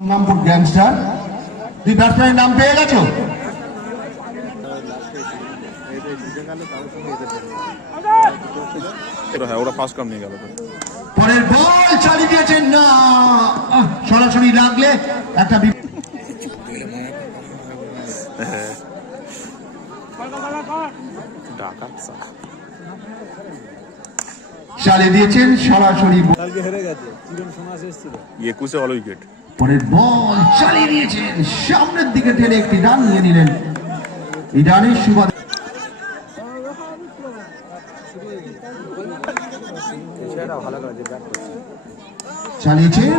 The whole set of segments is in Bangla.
নামপুর গ্যাংস্টার তুই ব্যাটসম্যানের নাম পেয়ে গেছো? ওরা হ্যাঁ ফার্স্ট কাম নিয়ে গেল পরের বল চালিয়ে দিয়েছেন না। সরাসরি লাগলে একটা চালিয়ে দিয়েছেন সরাসরি হেরে গেছে চিরন সমাজ এসেছিল? একুশে অল উইকেট পরের বল চালিয়ে দিয়েছেন সামনের দিকে ঠেলে একটি রান নিয়ে নিলেন এই সুবাদে। চালিয়েছেন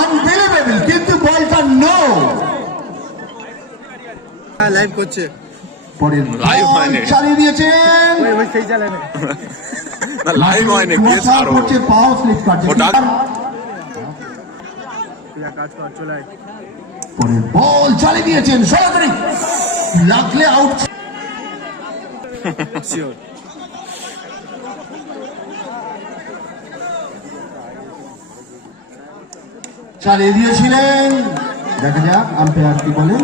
আনবিলিভেবল কিন্তু বলটা নো লাইভ করছে। পরের Live চালিয়ে দিয়েছেন। ওই ওই সেই চ্যানেলে না লাইভ হয়নি কেস কুয়াশা আরও। পাও স্লিপ কাটছে। ওটা কাজ কর চলে আয়। পরের বল চালিয়ে দিয়েছেন সরাসরি। লাগলে আউট. চালিয়ে দিয়েছিলেন। দেখা যাক আম্পায়ার কি বলেন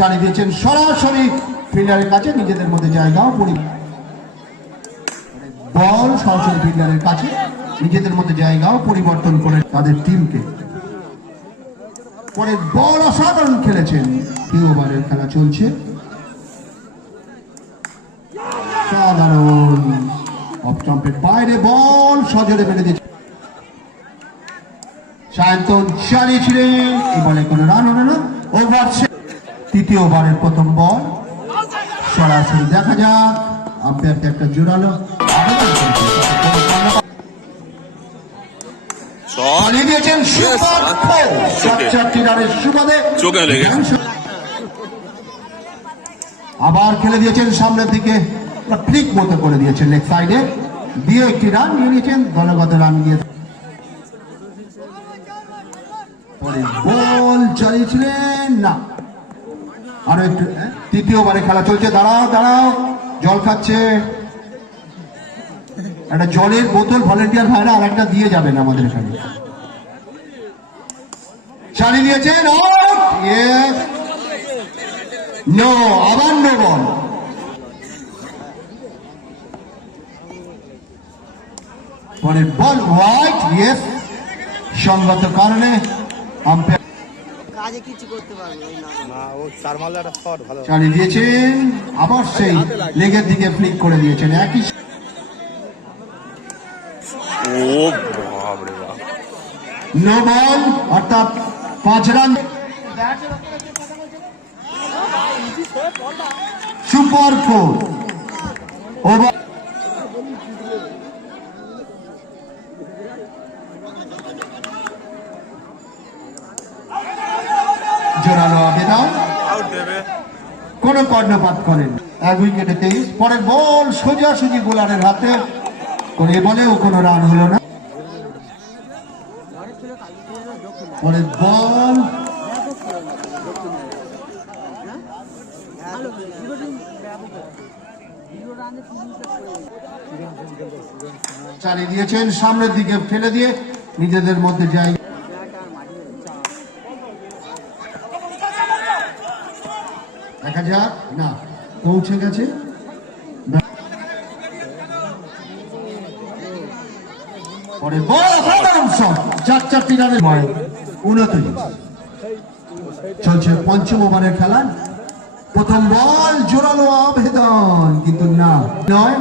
চালিয়ে দিয়েছেন, সরাসরি ফিল্ডারের কাছে নিজেদের মধ্যে জায়গাও পরি বল সরাসরি ফিল্ডারের কাছে নিজেদের মধ্যে জায়গাও পরিবর্তন করে তাদের টিমকে। পরে বল অসাধারণ খেলেছেন ওভারের খেলা চলছে। সাধারণ অফ স্টাম্পের বাইরে বল সজরে মেরে দিয়েছে। সায়ন্তন চালিয়েছিলেন এই বলে কোনো রান হলো না, ওভার তৃতীয় ওভারের প্রথম বল। সরাসরি দেখা যাক আম্পায়ারকে একটা জোরালো লেগেছে। আবার খেলে দিয়েছেন সামনের দিকে ফ্লিক মতো করে দিয়েছেন লেগ সাইডে দিয়ে একটি রান নিয়ে নিয়েছেন দলগত রান বল চালিয়েছিলেন না। আরও একটু হ্যাঁ? তৃতীয়বারে খেলা চলছে। দাঁড়াও দাঁড়াও। জল খাচ্ছে। একটা জলের বোতল ভলেন্টিয়ার ভাইরা আর একটা দিয়ে যাবেন আমাদের এখানে। চালিয়ে দিয়েছেন নো আবার নো বল পরে বল হোয়াইট ইয়েস সঙ্গত কারণে আম্পায়ার কাজে কিছু করতে পারবে না। না ও চার মারলে একটা শট ভালো। চালিয়ে দিয়েছেন আবার সেই লেগের দিকে ফ্লিক করে দিয়েছেন একই ও বাপরে বাপ। নো বল অর্থাৎ পাঁচ রান। সুপার ফোর ওভার জোরালো আবেদন আউট দেবে কোনো কর্ণপাত করেন। এক উইকেটে তেইশ, পরের বল সোজাসুজি বোলারের হাতে। এ বলেও কোনো রান হলো না। বল। চালিয়ে দিয়েছেন, সামনের দিকে ফেলে দিয়ে নিজেদের মধ্যে যাই যাক। না, পৌঁছে গেছে। চার উনত্রিশ। চলছে পঞ্চম ওভারের খেলা। প্রথম বল, জোরালো আবেদন, কিন্তু না, নয়।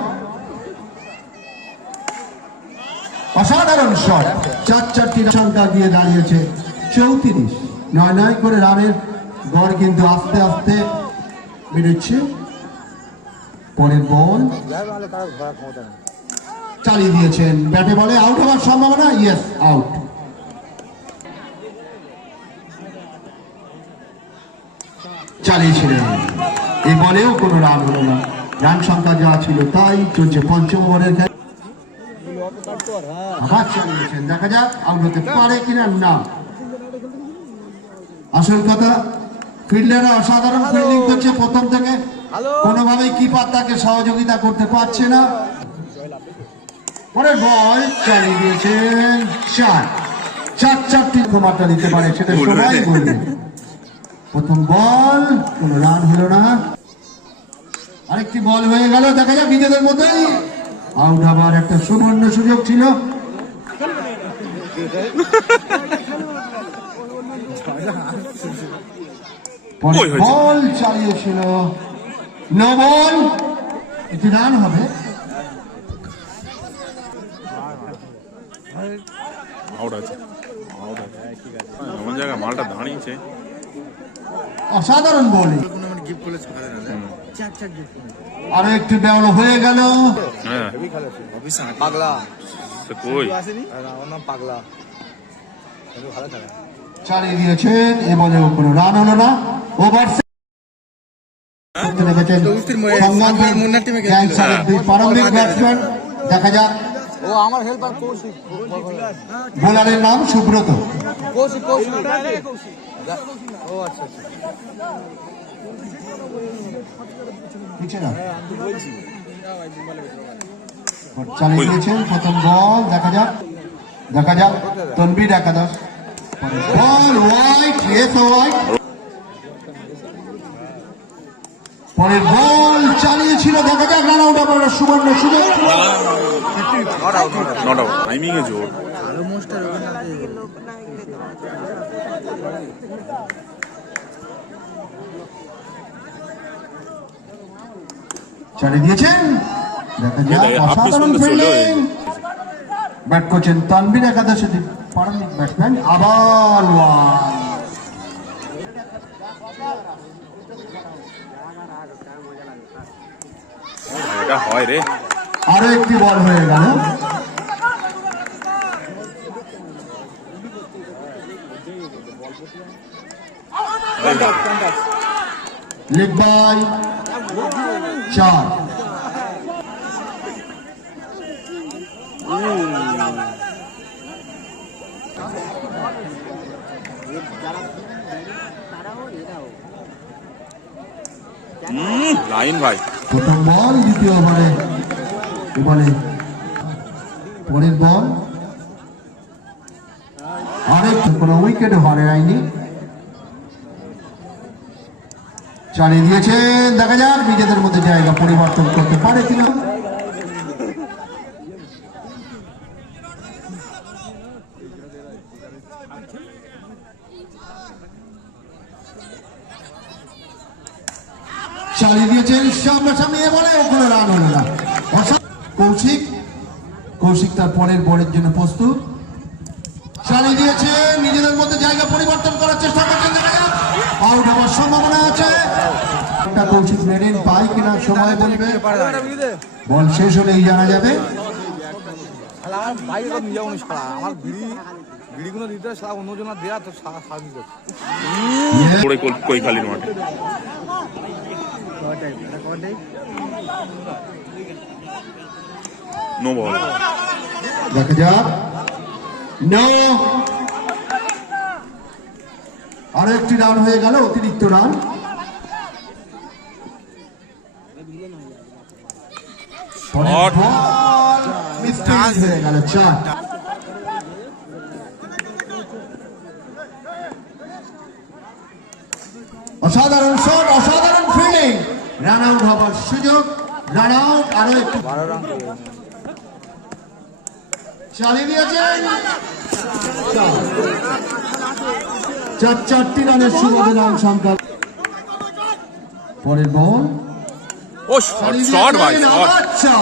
অসাধারণ শট, চার চারটি সংখ্যা গিয়ে দাঁড়িয়েছে চৌত্রিশ। নয় নয় করে রানের গড় কিন্তু আস্তে আস্তে বেড়েছে পরের বল। চালিয়ে দিয়েছেন। ব্যাটে বলে আউট হওয়ার সম্ভাবনা? ইয়েস আউট চালিয়েছিলেন। বলেও কোনো রান না। রান সংখ্যা যা ছিল তাই চলছে পঞ্চম ওভারের দেখা যাক আউট হতে পারে কিনা না। আসল কথা ফিল্ডাররা অসাধারণ ফিল্ডিং করছে প্রথম থেকে। কোনোভাবেই কিপার তাকে সহযোগিতা করতে পারছে না। পরের বল চালিয়ে দিয়েছেন চার। চার চারটি কুমারটা দিতে পারে সেটা সবাই বলবে প্রথম বল কোন রান হলো না। আরেকটি বল হয়ে গেল দেখা যাক নিজেদের মধ্যেই। আউট হবার একটা সুবর্ণ সুযোগ ছিল। পরে। বল চালিয়েছিল। নো বল একটি রান হবে। আউট আছে। আউট আছে এমন জায়গায় মালটা দাঁড়িয়েছে। অসাধারণ বোলিং। আরও একটি বল হয়ে গেল। হ্যাঁ। পাগলা। পাগলা। ভালো চালিয়ে দিয়েছেন এ বলেও কোনো রান হলো না। ওভার দুই প্রারম্ভিক ব্যাটসম্যান দেখা যাক। ও আমার হেল্পার কৌশিক। বোলারের নাম সুব্রত। কৌশিক কৌশিক। ও আচ্ছা আচ্ছা। চালিয়ে দিয়েছেন প্রথম বল দেখা যাক। দেখা যাক তনবির একাদশ। ওয়াইট ইয়েস ওয়াইট পরের বল চালিয়েছিল দেখা যাক রান আউট সুবর্ণ সুযোগ। নট আউট টাইমিং এ জোর। চালিয়ে দিয়েছেন। দেখা যাক অসাধারণ ফিল্ডিং ব্যাট করছেন তানবির একাদশে প্রারম্ভিক ব্যাটসম্যান আবার ওয়ান এটা হয় রে। আরও একটি বল হয়ে গেল। লিগ বাই চার। লাইন ভাই। প্রথম বল, দ্বিতীয় ওভারে পরের বল। আরেক কোনো উইকেট হারে আইনি চালিয়ে দিয়েছেন, দেখা যাক, নিজেদের মধ্যে জায়গা পরিবর্তন করতে পারে কিনা চালিয়ে দিয়েছেন সামনাসামনি এ বলে রান হলো না কৌশিক। কৌশিক তার পরের বলের জন্য প্রস্তুত। চালিয়ে দিয়েছে নিজেদের মধ্যে জায়গা পরিবর্তন করার চেষ্টা করছেন আউট হওয়ার সম্ভাবনা আছে। কৌশিক মেরিন পাই কিনা সময় বলবে। বল শেষ হলেই জানা যাবে। আমার এখন নিয়ে যাব আমার বিড়ি বিড়িগুলো দিতে শালা অন্যজনের দেয়া তো সারা দিতে নো বল দেখা যাক নো আরও একটি রান হয়ে গেল অতিরিক্ত রান। হয়ে গেল চার। অসাধারণ শট অসাধারণ ফিল্ডিং রান আউট হবার সুযোগ। রান আউট আরও একটু। চালিয়ে দিয়েছেন চার চারটি রানের সুবিধা রান সংখ্যা। পরের বল। ও শট ভাই আচ্ছা।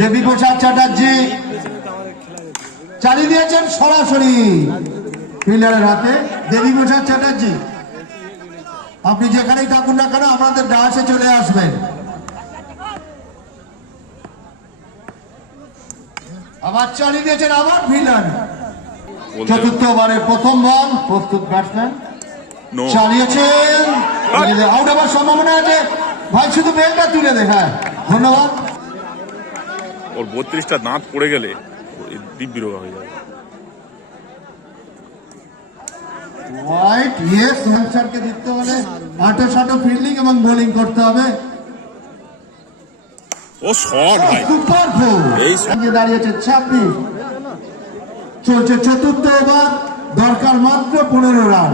দেবী প্রসাদ চ্যাটার্জি। চালিয়ে দিয়েছেন সরাসরি। ফিল্ডারের হাতে দেবী প্রসাদ চ্যাটার্জি। আপনি যেখানেই থাকুন না কেন আমাদের ডাসে চলে আসবেন। আবার চালিয়ে দিয়েছেন আবার ফিল্ডার বলতে চতুর্থ ওভারের প্রথম বল প্রস্তুত ব্যাটসম্যান চালিয়েছেন। আউট হবার সম্ভাবনা আছে। ভাই শুধু বেলটা তুলে দে হ্যাঁ। ধন্যবাদ। ওর বত্রিশটা দাঁত পড়ে গেলে দিব্যি রোগা হয়ে যাবে। হোয়াইট ইয়েস হলে আটো সাটো ফিল্ডিং এবং বোলিং করতে হবে। ও শট ভাই। সুপার ফোর এই সঙ্গে দাঁড়িয়েছে ছাব্বিশ চলছে চতুর্থ ওভার দরকার মাত্র পনেরো রান।